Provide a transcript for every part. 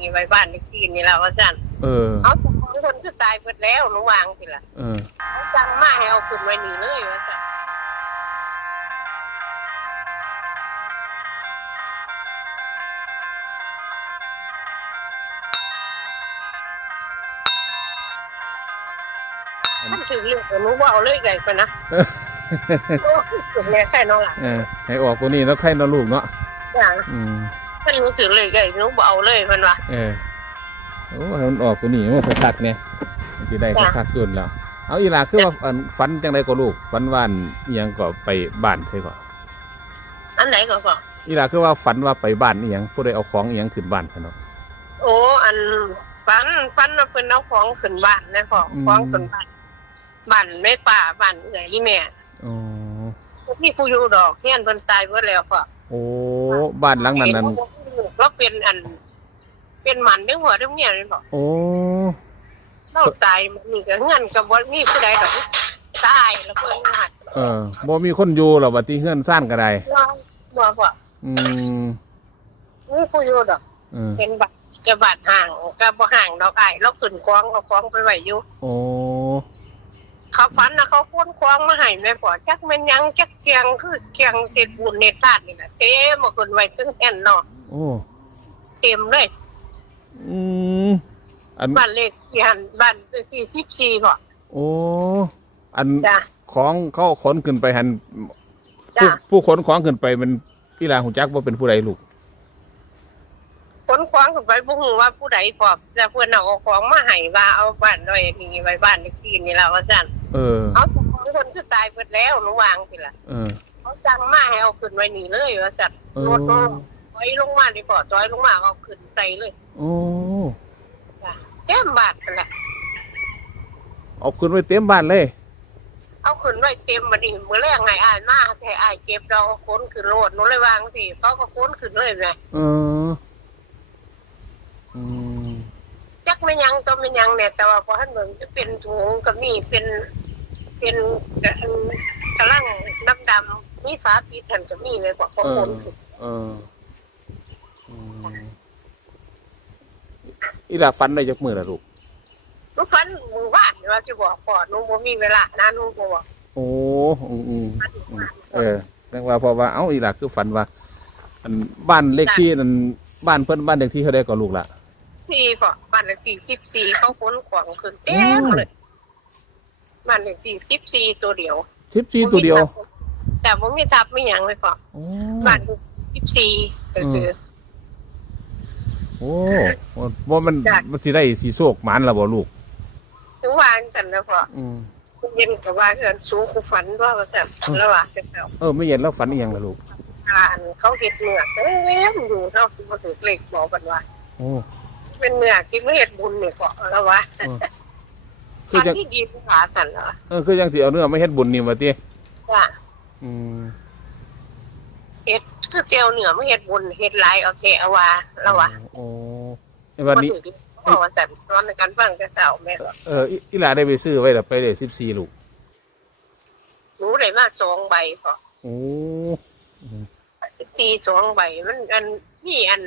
นี่ไว้บ้านเลขที่นี่แล้วว่าซั่นเออ เอาสองคนคือตายหมดแล้วหนูวางสิล่ะเออเขาจังมาให้เอาขึ้นไว้นี่เลยว่าซั่นมันถือเรื่องหนูบ่เอาเลยไงไปนะโอ้ยแม่ใครน้องหล่ะเออให้ออกตัวนี้แล้วใครเนอลูกเนาะ อย่าง อืม มันหนูถือเลยไงหนูบ่เอาเลยมันว่าเออโอ้ให้มันออกตัวนี้มันคักๆเนี่ยมันสิได้จ้ะคักๆจนแล้ว เอาอีหลาคือว่าอันฝันจังไดก็ลูกฝันว่าอันอิหยังก็ไปบ้านใช่ป่ะอันไหนก็ก็อีหลาคือว่าฝันว่าไปบ้านอีหยังผู้ใดเอาของอีหยังขึ้นบ้านกันเนาะ โอ้อันฟันฟันมาเป็นเอาของขึ้นบ้านนะของอืม ของขึ้นบ้านบ้านไม่ป่าบ้านเอื่อยอีแม่อ๋อพี่ฟูอยู่ดอกเฮียนเพิ่นตายเบิดแล้วพ่อโอ้ บ้านหลังนั้นนั้นเราเป็นอัน เป็นหมันเรื่องหัวเรื่องเมียนี่พ่อโอ้เราตายมันนี่ก็เงินกับบ่มีผู้ใดดอกตายแล้วเพิ่นหัดเออบ่มีคนอยู่หรอกว่าที่เฮือนซ่านก็ได้ว่าบ่พ่ออืมมีผู้อยู่ดอกเออเป็นบัตรจะบัตรห่างก็บ่ห่างดอกไอ้เราขึ้นกองเอากองไปไว้อยู่โอ้ เขาฝันนะเขาค้นคว้างมาให้แม่พ่อจักแม่นหยังจักเกียงคือเกียงเศษบุญในธาตุนี่น่ะเต็มมาคนไว้ตึงแอนเนาะโอ้เต็มเลยอืมอันบ้านเลขที่หันบ้านเลขที่สิบสี่พ่อโอ้อันจ้ะของเขาขนขึ้นไปหันผู้จ้ะผู้ขนของขึ้นไปมันพี่ลาหูจักว่าเป็นผู้ใดลูกค้นคว้างขึ้นไปบ่ฮู้ว่าผู้ใดพอบแต่เพิ่นเอาของมาให้ว่าเอาบ้านด้วยนี่ไว้บ้านเลขที่นี่ล่ะว่าซั่น เออ เอาสองคนคือตายหมดแล้วหนูวางสิล่ะเออ เขาจังมาให้เอาขึ้นไว้นี่เลยว่าซั่นเออ รถก็ถอยลงมาดีกว่าถอยลงมาเอาขึ้นใส่เลยโอ้เต็มบาทนั่นแหละเอาขึ้นไว้เต็มบ้านเลย เอาขึ้นไว้เต็มมาดิมือแรกให้อายมาให้อายเก็บเราก็ค้นขึ้นโลดหนูเลยวางสิเขาก็ค้นขึ้นเลยไงเออ อืม จักไม่ยังตัวไม่ยังเนี่ยแต่ว่าพอท่านเมืองจะเป็นถุงก็มีเป็น เป็นกระลังดำดำๆมีฝาปิดทันก็มีเลยกว่าเขาค้นขึ้นเอออืมอีหลาฟันได้จักมือละลูกหนูฝันมือว่าดว่าจะบอกก่อนนูบ่มีเวลานะนูบ่บอกโอ้อืมอืมอืมเออนั่นว่าเพราะว่าเอ้าอีหลาคือฝันว่าอันบ้านเลขที่นั่นบ้านเพิ่นบ้านเลขที่เขาได้ก็ลูกละที่พอบ้านเลขที่สิบสี่เขาค้นขวางขึ้นเต็มเลย บ้านเลขที่สิบสี่ตัวเดียวชิปจีตัวเดียว แต่ผมมีทับไม่ยังเลยพอโอ้บ้านสิบสี่ก็คือโอ้ว่ามันจ้ะ มันสิได้สีโศกหมันละบ่ลูก ถึงวางจันนะพออืมเย็นกับว่าเกินสูงคูฝันว่าก็แบบแล้วว่าเป็นแบบเออไม่เย็นแล้วฝันอีหยังละลูกการเขาเห็ดเมือกเต็มอยู่เท่าที่มาถือเลขบอกกันว่า โอ้เป็นเมือกที่ไม่เห็ดบุญเนี่ยก็แล้วว่าคือทางจังที่ดีภาสันเหรอเออคือจังสิเอาเนื้อไม่เฮ็ดบุญนี่ว่าติจ้ะอืมเห็ดคือเจียวเหนือไม่เห็ดบุญเห็ดหลายเอาเทเอาว่าแล้วว่าโอ้ไอ้วันนี้ถือพ่อว่าจันนอนในการฟังกระเสาแม่ก็เอออีอีหลาได้ไปซื้อไว้แล้วไปได้14ลูกรู้เลยว่าสองใบพอโอ้สิบสี่สองใบมันอันมีอัน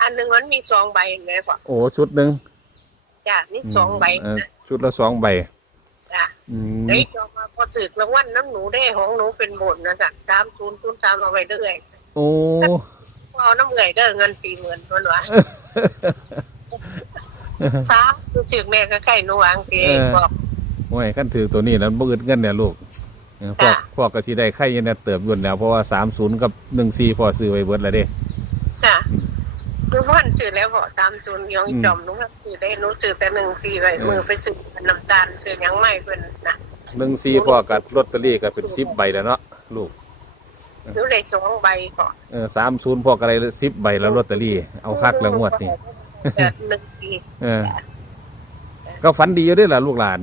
อันหนึ่งมันมีสองใบเลยพอโอ้ชุดหนึงจ้ะมีสองใบเออนะ ชุดละสองใบจ้ะอืมเฮ้ยจอมาพอถึกรางวัลน้ำหนูได้ของหนูเป็นบนนะจ๊ะสามศูนย์ศูนย์สามเอาไว้เด้อยโอ้เอาน้ำเงยเด้อเงินสี่หมื่นมันวะสามรู้จึกแม่ก็ใกล้หนูวางสิบอกโอ้ยคันถือตัวนี้แล้วบ่อึดเงินเนี่ยลูกเออพ่อจ้ะพ่อก็สิได้ไข่ยันเนี่ยเติบยุ่นแล้วเพราะว่า30กับ14พ่อซื้อไว้เบิดแล้วเด้จ้ะ หนูพันซื้อแล้วบอกสามศูนย์ยองอืมจอมหนูพันซื้อได้หนูซื้อแต่หนึ่งสี่ไว้เออมือไปซื้อน้ำตาลซื้อหยังไม่เป็นนะ14พ่อกับลอตเตอรี่ก็เป็น10ใบแล้วเนาะลูกหนูได้สองใบก่อนเออ30พ่อก็ได้10ใบแล้วลอตเตอรี่ เอาคักแล้วงวดนี่แต่หนึ่งปีเออ ก็ฝันดีอยู่เด้อล่ะลูกหลาน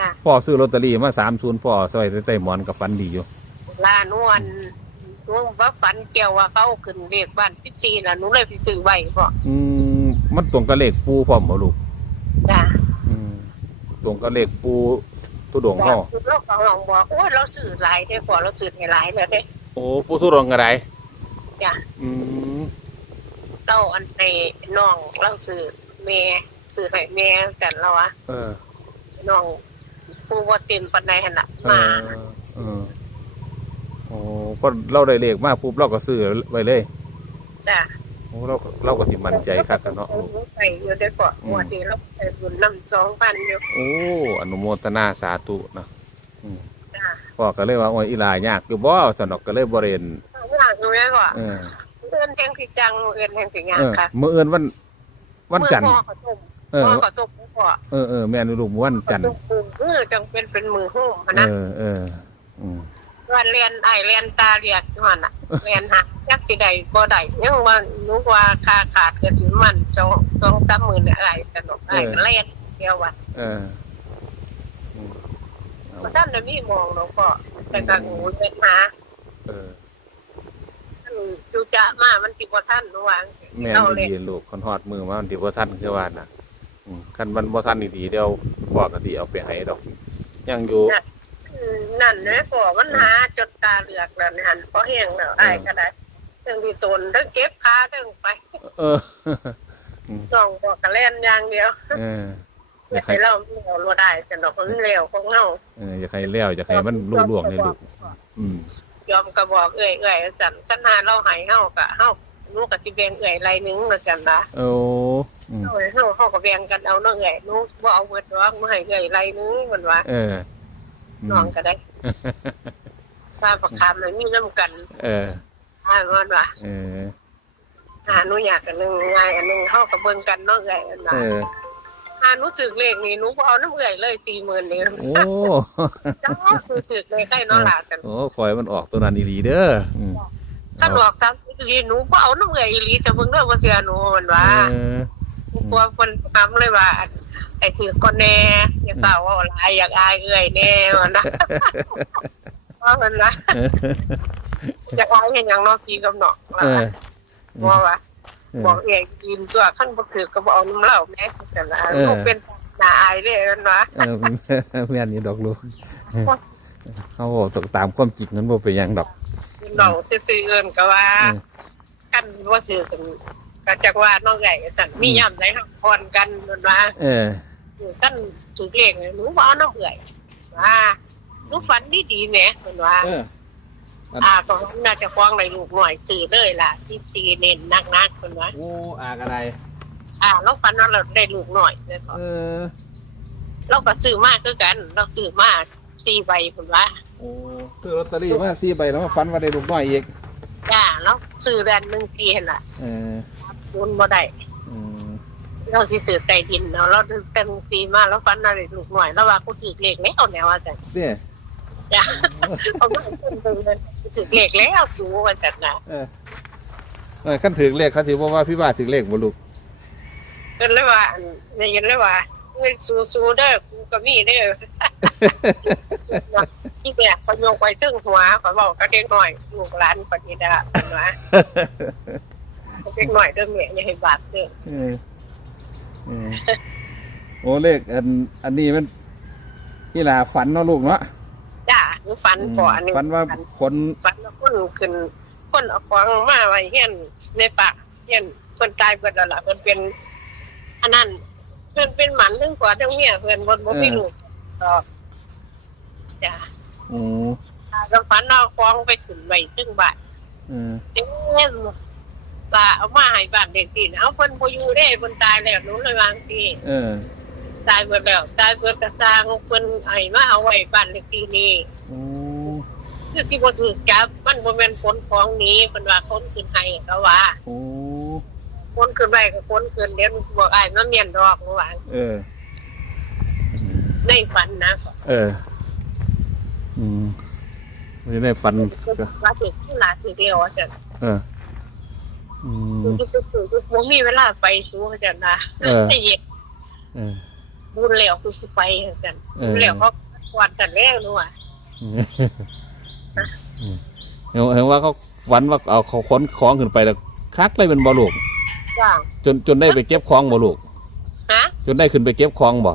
จ้ะพ่อซื้อลอตเตอรี่มา30พ่อซอยใต้หมอนก็ฝันดีอยู่ลานวล หนูว่าฝันเกี่ยวว่าเขาขึ้นเรียกบ้านสิบสี่น่ะหนูเลยไปซื้อใบก่อนอืมมันตรงกับเลขปูพร้อมบ่ลูกจ้ะอืมตรงกับเลขปูตุดงเฮาเราก็ลองบอกโอ้ยเราสื่อหลายได้พอเราสื่อให้หลายแล้วเด้โอ้ปูตุดงก็ได้จ้ะอืมเราเราอันในน้องเราซื้อแม่ซื้อให้แม่จันเราอะเออน้องผู้ว่าเต็มปันใดหั่นน่ะเอมาอเออ โอ้ก็เราได้เลขมาปุ๊บเราก็ซื้อไว้เลยจ้ะโอ้เราเราก็สิมั่นใจคักกันเนาะใส่อยู่ได้ก่อนอืมวันนี้เราใส่บุญน้ำสองพันอยู่โอ้อนุโมทนาสาธุนะอืมจ้ะพ่อก็เลยว่าโอ้ยอีหลายากอยู่บ่สนอกก็เลยบ่เรียนว่างอยู่แม่ก่อนเออเอื้อนแทงสิจังเอื้อนแทงสิงาเอนอค่ะมื้ออื่นวันวันจันทร์มือพ่อเขาต้มเออพ่อเขาต้มพ่อเออเออแม่นอยู่ลูกมื้อวันจันทร์ต้มมือมือจังเป็นเป็นมือหุ้มอะเอนะอเอออืม วันเรียนไอเรียนตาเรียกอยู่หั่นน่ะเรียนหายักสิใดบ่ได้ยังว่ารู้ว่าค่าขาดเกิดถึงมันจองจองจำมือเนี่ยไอ้จะนกไอ้ก็เล่นเดียวว่าเอออืมเอาเพราะท่านน่ะมีมองเราก็แต่ก็งูเล่นหาเออท่านจูจะมามันสิบ่ท่านรู้ว่าแม่นเราบ่เล่นดีลูกคนฮอดมือมามันสิบ่ทันคือว่าน่ะอืมคันมันบ่ทันดีๆเดี๋ยวพ่อก็สิเอาไปให้ดอกยังอยู่ อืมนั่นแหละพ่อมันหาจนตาเหลือกแล้วนี่หั่นพอแห้งแล้วไอ้ก็ได้เรื่องที่ตนทั้งเก็บขาทั้งไปเออน้องบอกก็เล่นอย่างเดียวเอออไม่ยากใช่ให้เราเราบ่ได้แต่ดอกมันเร็วของเฮาเอออยากให้แล้วอยากให้มันรุ่ล่วงเลยลูกอืมยอมก็บอกเอ้ยเอ้ยสั่นคันหาเราให้เฮาก็เฮาหนูก็สิแบ่งเอ้ยไรหนึงว่าจังว่าโอ้อืมเฮาเฮาเฮาก็แบ่งกันเอาเนาะเอ้ยหนูบ่เอาเบิดดอกมาให้เอ้ยไรหนึงมันว่าเอออืมน้องก็ได้ ป้าประคามมันมีน้ำกันเอออ่ามันว่าเออหาหนูอยากกันหนึงง่ายอันหนึงเฮาก็เบิ่งกันเนาะเอ้ยอันว่าเออหาหนูถึกเลขนี่หนูบ่เอาน้ำเอ้ยเลย40,000นี่โอ้จ้าคือถึกเลยใกล้เนาะล่ะกันโอ้คอยมันออกตัวนั้นดีๆเด้ออืมถ้าหลอกซ้ำอีหลีหนูบ่เอาน้ำเอ้ยอีหลีจะเบิ่งเด้อบ่เชื่อหนูมันว่าเออกลัวคนทำเลยว่า อันไอ้สื่อคนแน่อย่าเปล่าว่าหลายอยากอายเอื่อยแน่วะนะเพราะมันนะอยากอายเห็นอย่างเนอกพี่กับเนาะเออว่าว่าเออ บอกเองกินตัวขั้นบ่คือก็บ่เอาน้ำเหล้าแม่เสร็จแล้วเออ บ่เป็นหน้าอายเลยนั่นวะเออแม่นนี่ดอกลูกเขาบอกต้องตามความจริงนั้นบ่เป็นหยังดอกน้องซื่อๆเอิ้นก็ว่าเออกันบ่ซื่อกันก็จักว่าน้องใหญ่สั่นมียามใดหักพรกันนั่นว่า เออ กันสุเก่งหนูบ่เอาน้ำเอื่อยว่าหนูฝันดีๆแหมนั่นว่า เออ อ่าก็น่าจะคว้างในลูกหน่อยจืดเลยล่ะที่จีเน้นนักนักๆคนว่า โอ้อากอะไร อ่าเราฟันว่าเราได้ลูกหน่อยเลยก่อนเออ เราก็ซื้อมากคือกัน เราซื้อมากสี่ใบคนว่า โอ้คือลอตเตอรี่มาสี่ใบแล้วมาฟันว่าได้ลูกน้อยอีก จ้าเราซื้อแบรนด์หนึ่งสี่เห็นล่ะเออคุณบ่ได้อืม เราสิซื้อใต้ดินเนาะเราถือเต็มสีมาแล้วฟันว่าได้ลูกหน่อยแล้วว่ากูถือเลขแล้วแนวว่าจังเนี่ยจ้าเอามาเพิ่มเติมเลยกูถือเลขแล้วสูว่าจังนะเออเออขั้นถึงเลขเขาถือว่าว่าพี่บ้าถึงเลขบ่ลูกก็เลยว่าอันนี่ยันเลยว่าเงินสู้ๆเด้อกูก็มีเด้อที่เนี่ยเขาโยกไปถึงหัวเขาบอกก็เด็กหน่อยลูกหลานปฏิดาเห็นไหมเด็กหน่อยเด้อแม่อย่าให้บาดเด้อเออเออโอ้เลขอันอันนี้มันนี่ล่ะฝันเนาะลูกเนาะจ้าหนูฝันก่อนนี่ฝันว่าคนฝันว่าคนขึ้นคนเอาของมาไว้เฮียนในปากเฮียนคนตายเบิดแล้วล่ะเพิ่นเป็นอันนั้นเพิ่นเป็นหมันทั้งผัวทั้งเมียเพิ่นบ่บ่มีลูกดอกจ้าโอ้ก็ฝันเอาของไปขึ้นไว้ถึงบ้านเออเต็ม ว่าเอามาให้บ้านเด็กที่เอาเพิ่นบ่อยู่ได้เพิ่นตายแล้วหนูเลยวางที่เออ ตายเบิดแล้วตายเบิดกระสร้างเพิ่นให้มาเอาไว้บ้านเล็กที่นี้โอ้ คือสิบ่ถูกจับมันบ่แม่นผลของหนี้เพิ่นว่าคนขึ้นให้ก็ว่าโอ้ คนขึ้นไว้ก็คนขึ้นเดี๋ยวมันบอกอ้ายมาเมียนดอกว่าเออ ในฝันนะเออ อืมไม่ได้ฟันก็ว่าสิที่ลาสิเดียวว่าจังเออ อืมคือคือคือบ่มีเวลาไปสู้ว่าจังนะเออให้เย็ดเออ บุญแล้วคือสิไปว่าจังเออ บุญแล้วเขากวาดกันแล้วนู่นว่ะเห็นเห็นว่าเขาฝันว่าเอาเขาค้นของขึ้นไปแล้วคักเลยเป็นบ่ลูกจ้าจนจนได้ไปเก็บของบ่ลูกฮะ จนได้ขึ้นไปเก็บของบ่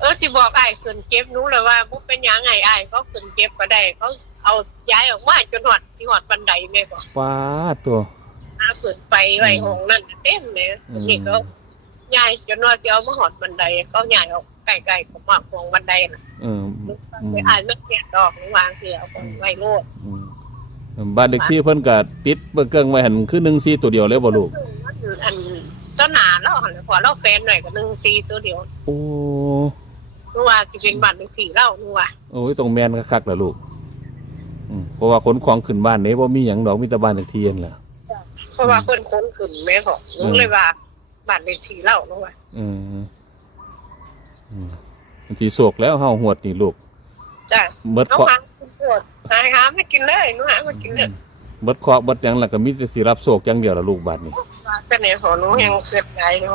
เออสิบอกไอ้ายขึ้นเก็บหนู้เลยว่าบ่เป็นหยังไงไอ้ายเขาขึ้นเก็บก็ได้เขาเอาย้ายออกมาจนหอดที่หอดบันไดแม่บอกป้าดตัวหาเปิดไฟไว้ห้องนั่นเต็มเลยนี่ก็ย้ายจนว่าเดี๋ยวมาหอดบันไดก็ย้ายออกไกลๆของมากของบันไดน่ะเออไปอ่านไม่เขียนดอกนี่วางเสียเอาของไว้โลดอืมบ้านเลขที่เพิ่นก็ติดเบิ่งเกิ้งไว้หั่นคือ1 4ตัวเดียวเลยบ่ลูกอันเจ้าหนาเราหันพอเราแฟนหน่อยก็หนึ่งซีตัวเดียว โอ้นึกว่าจะเป็นบัตรหนึ่งสี่เล่านึกว่าโอ้ยตรงแม่นคักๆล่ะลูกอืมเพราะว่าขนของขึ้นบ้านนี่บ่มีหยังดอกมีแต่บ้านเลขที่นั่นแหละเพ ราะว่าคนค้นขึ้นแม่บอกนึกเลยว่าบัตรหนึ่งสี่เล่านึกว่าอืมอืมมันสิโศกแล้วเฮาหวดนี่ลูกจ้ะเบิดน้องเคราะห์หาปวดหาหาไม่กินเลยน้องหาไม่กินเลยเบิดเคราะห์เบิดหยังแล้วก็มีแต่สิรับโศกอย่างเดียวล่ะลูกบาดนี้ เสน่ห์ของหนูยังเกิดใจหนู